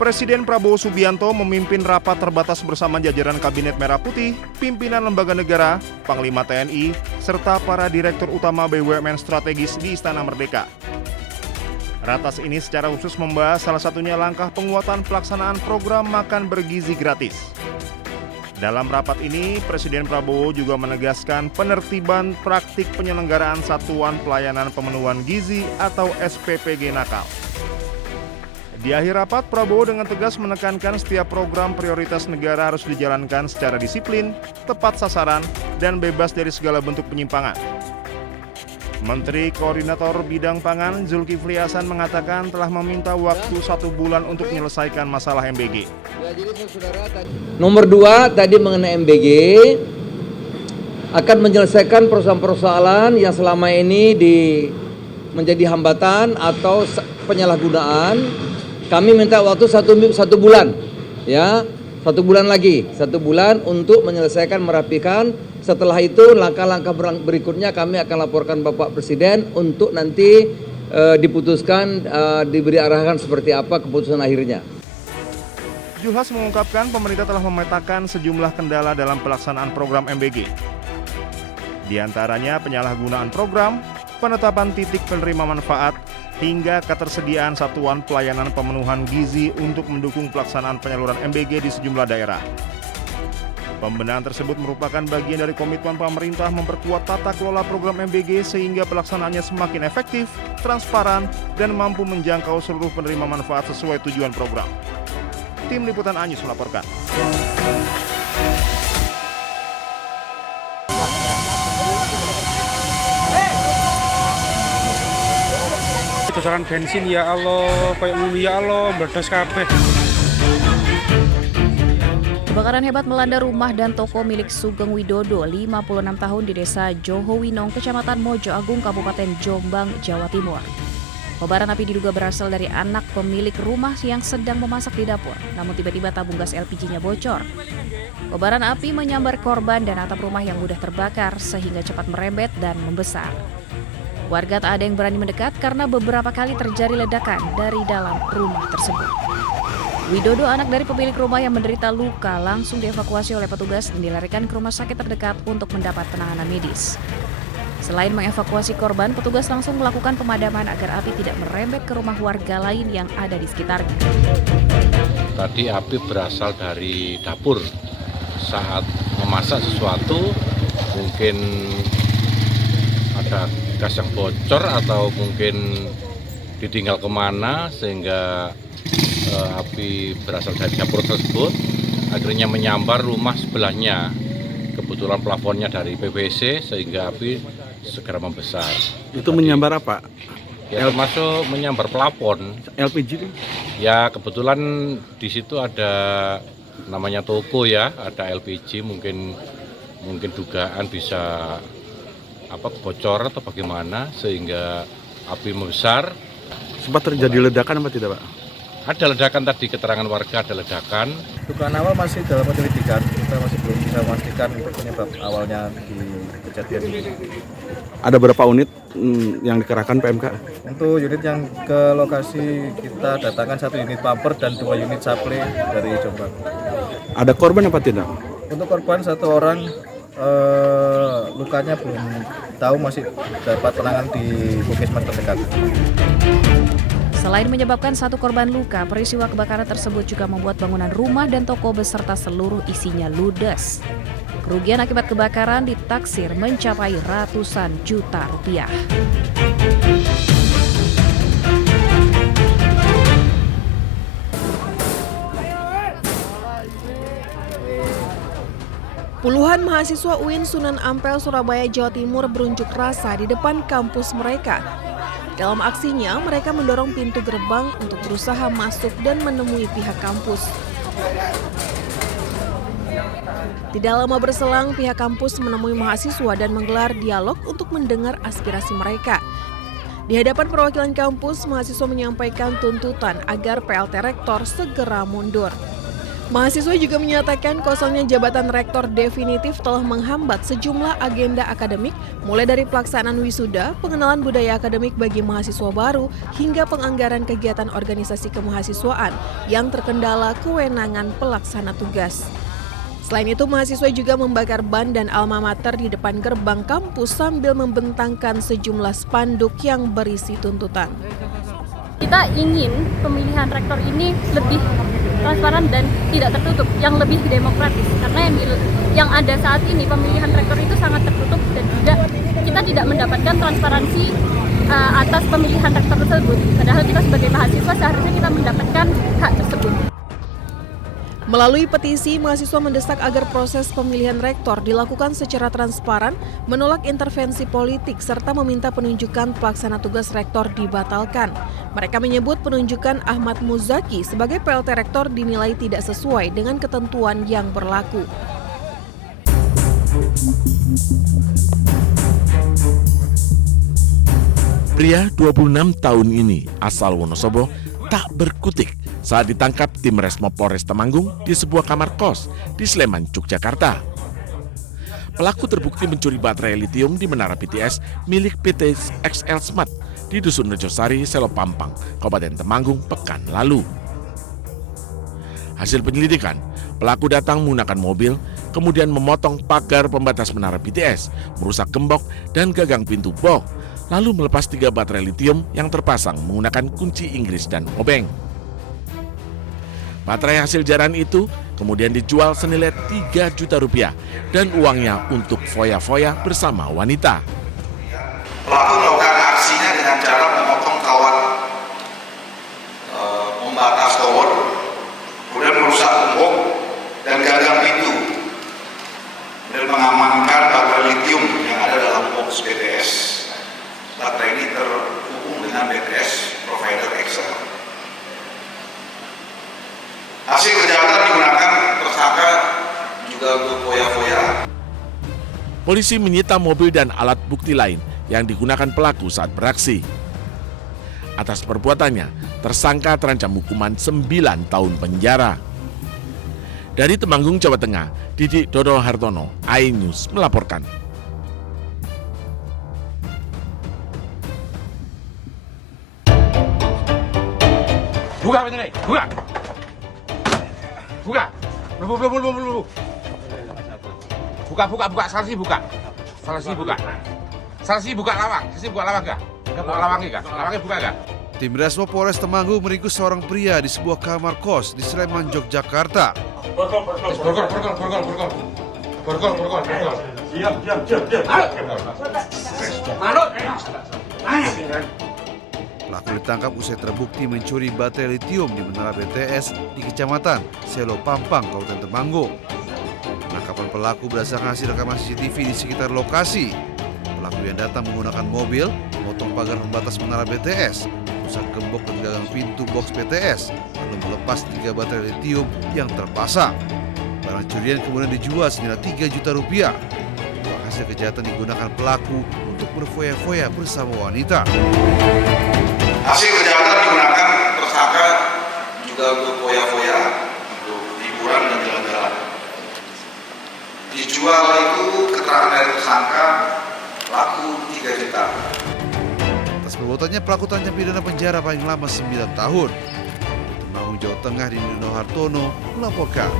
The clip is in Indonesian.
Presiden Prabowo Subianto memimpin rapat terbatas bersama jajaran Kabinet Merah Putih, pimpinan lembaga negara, Panglima TNI, serta para Direktur Utama BUMN strategis di Istana Merdeka. Ratas ini secara khusus membahas salah satunya langkah penguatan pelaksanaan program makan bergizi gratis. Dalam rapat ini, Presiden Prabowo juga menegaskan penertiban praktik penyelenggaraan Satuan Pelayanan Pemenuhan Gizi atau SPPG nakal. Di akhir rapat, Prabowo dengan tegas menekankan setiap program prioritas negara harus dijalankan secara disiplin, tepat sasaran, dan bebas dari segala bentuk penyimpangan. Menteri Koordinator Bidang Pangan Zulkifli Hasan mengatakan telah meminta waktu 1 bulan untuk menyelesaikan masalah MBG. Nomor 2 tadi mengenai MBG akan menyelesaikan persoalan-persoalan yang selama ini menjadi hambatan atau penyalahgunaan. Kami minta waktu 1 bulan, ya, 1 bulan lagi, 1 bulan untuk menyelesaikan, merapikan. Setelah itu langkah-langkah berikutnya kami akan laporkan Bapak Presiden untuk nanti diputuskan, diberi arahan seperti apa keputusan akhirnya. Juhas mengungkapkan pemerintah telah memetakan sejumlah kendala dalam pelaksanaan program MBG. Di antaranya penyalahgunaan program, penetapan titik penerima manfaat, hingga ketersediaan Satuan Pelayanan Pemenuhan Gizi untuk mendukung pelaksanaan penyaluran MBG di sejumlah daerah. Pembenahan tersebut merupakan bagian dari komitmen pemerintah memperkuat tata kelola program MBG sehingga pelaksanaannya semakin efektif, transparan, dan mampu menjangkau seluruh penerima manfaat sesuai tujuan program. Tim Liputan Anyus melaporkan. Besaran bensin ya Allah, kayak ya Allah, meledos kabeh. Kebakaran hebat melanda rumah dan toko milik Sugeng Widodo, 56 tahun di Desa Johowinong, Kecamatan Mojo Agung, Kabupaten Jombang, Jawa Timur. Kobaran api diduga berasal dari anak pemilik rumah yang sedang memasak di dapur, namun tiba-tiba tabung gas LPG-nya bocor. Kobaran api menyambar korban dan atap rumah yang mudah terbakar sehingga cepat merembet dan membesar. Warga tak ada yang berani mendekat karena beberapa kali terjadi ledakan dari dalam rumah tersebut. Widodo, anak dari pemilik rumah yang menderita luka, langsung dievakuasi oleh petugas dan dilarikan ke rumah sakit terdekat untuk mendapat penanganan medis. Selain mengevakuasi korban, petugas langsung melakukan pemadaman agar api tidak merembet ke rumah warga lain yang ada di sekitarnya. Tadi api berasal dari dapur. Saat memasak sesuatu, mungkin ada gas yang bocor atau mungkin ditinggal kemana sehingga api berasal dari dapur tersebut, akhirnya menyambar rumah sebelahnya. Kebetulan plafonnya dari PVC sehingga api segera membesar. Itu menyambar apa? Ya, termasuk menyambar plafon. LPG? Ya, kebetulan di situ ada namanya toko ya, ada LPG, mungkin dugaan bisa bocor atau bagaimana sehingga api membesar. Sempat terjadi ledakan apa tidak, Pak? Ada ledakan tadi, keterangan warga ada ledakan. Dugaan awal masih dalam penyelidikan, kita masih belum bisa memastikan untuk penyebab awalnya di kejadian ini. Ada berapa unit yang dikerahkan PMK? Untuk unit yang ke lokasi kita datangkan 1 unit pumper dan 2 unit supply dari Jombang. Ada korban apa tidak? Untuk korban 1 orang, lukanya belum tahu, masih dapat penanganan di puskesmas terdekat. Selain menyebabkan 1 korban luka, peristiwa kebakaran tersebut juga membuat bangunan rumah dan toko beserta seluruh isinya ludes. Kerugian akibat kebakaran ditaksir mencapai ratusan juta rupiah. Puluhan mahasiswa UIN Sunan Ampel, Surabaya, Jawa Timur berunjuk rasa di depan kampus mereka. Dalam aksinya, mereka mendorong pintu gerbang untuk berusaha masuk dan menemui pihak kampus. Tidak lama berselang, pihak kampus menemui mahasiswa dan menggelar dialog untuk mendengar aspirasi mereka. Di hadapan perwakilan kampus, mahasiswa menyampaikan tuntutan agar PLT Rektor segera mundur. Mahasiswa juga menyatakan kosongnya jabatan rektor definitif telah menghambat sejumlah agenda akademik, mulai dari pelaksanaan wisuda, pengenalan budaya akademik bagi mahasiswa baru, hingga penganggaran kegiatan organisasi kemahasiswaan yang terkendala kewenangan pelaksana tugas. Selain itu, mahasiswa juga membakar ban dan alma mater di depan gerbang kampus sambil membentangkan sejumlah spanduk yang berisi tuntutan. Kita ingin pemilihan rektor ini lebih transparan dan tidak tertutup, yang lebih demokratis. Karena yang ada saat ini pemilihan rektor itu sangat tertutup dan kita tidak mendapatkan transparansi atas pemilihan rektor tersebut. Padahal kita sebagai mahasiswa seharusnya kita mendapatkan hak tersebut. Melalui petisi, mahasiswa mendesak agar proses pemilihan rektor dilakukan secara transparan, menolak intervensi politik, serta meminta penunjukan pelaksana tugas rektor dibatalkan. Mereka menyebut penunjukan Ahmad Muzaki sebagai PLT rektor dinilai tidak sesuai dengan ketentuan yang berlaku. Pria 26 tahun ini asal Wonosobo tak berkutik saat ditangkap tim Resmo Polres Temanggung di sebuah kamar kos di Sleman, Yogyakarta. Pelaku terbukti mencuri baterai litium di menara BTS milik PT XL Smart di Dusun Rejosari, Selo Pampang, Kabupaten Temanggung pekan lalu. Hasil penyelidikan, pelaku datang menggunakan mobil, kemudian memotong pagar pembatas menara BTS, merusak gembok dan gagang pintu box, lalu melepas 3 baterai litium yang terpasang menggunakan kunci Inggris dan obeng. Baterai hasil jarahan itu kemudian dijual senilai 3 juta rupiah dan uangnya untuk foya-foya bersama wanita. Pelaku melakukan aksinya dengan cara memotong kawat pembatas tower, kemudian merusak gembok dan gagang pintu, dan mengamankan baterai litium yang ada dalam box BTS. Baterai ini terhubung dengan BTS provider Excel. Hasil kejahatan digunakan tersangka juga untuk foya-foya. Polisi menyita mobil dan alat bukti lain yang digunakan pelaku saat beraksi. Atas perbuatannya, tersangka terancam hukuman 9 tahun penjara. Dari Temanggung, Jawa Tengah, Didik Dodo Hartono, iNews melaporkan. Buka pintu nih, buka. Buka. Belum. Buka. Salah sih buka. Lawang. Buka lawang enggak? Buka lawangnya enggak? Lawangnya buka enggak? Tim Resmo Polres Temanggung meringkus seorang pria di sebuah kamar kos di Sleman, Yogyakarta. Borgol. Siap. Pelaku ditangkap usai terbukti mencuri baterai litium di menara BTS di Kecamatan Selo Pampang, Kabupaten Temanggung. Penangkapan pelaku berdasarkan hasil rekaman CCTV di sekitar lokasi. Pelaku yang datang menggunakan mobil, memotong pagar pembatas menara BTS, merusak gembok dan gagang pintu box BTS, lalu melepas 3 baterai litium yang terpasang. Barang curian kemudian dijual senilai 3 juta rupiah. Hasil kejahatan digunakan pelaku untuk berfoya-foya bersama wanita. Hasil kejahatan digunakan tersangka juga untuk foya-foya, untuk hiburan dan jalan-jalan. Dijual itu keterangan dari tersangka laku 3 juta. Atas perbuatannya pelaku terancam pidana penjara paling lama 9 tahun. Temanggung, Jawa Tengah, Didik Dodo Hartono melaporkan.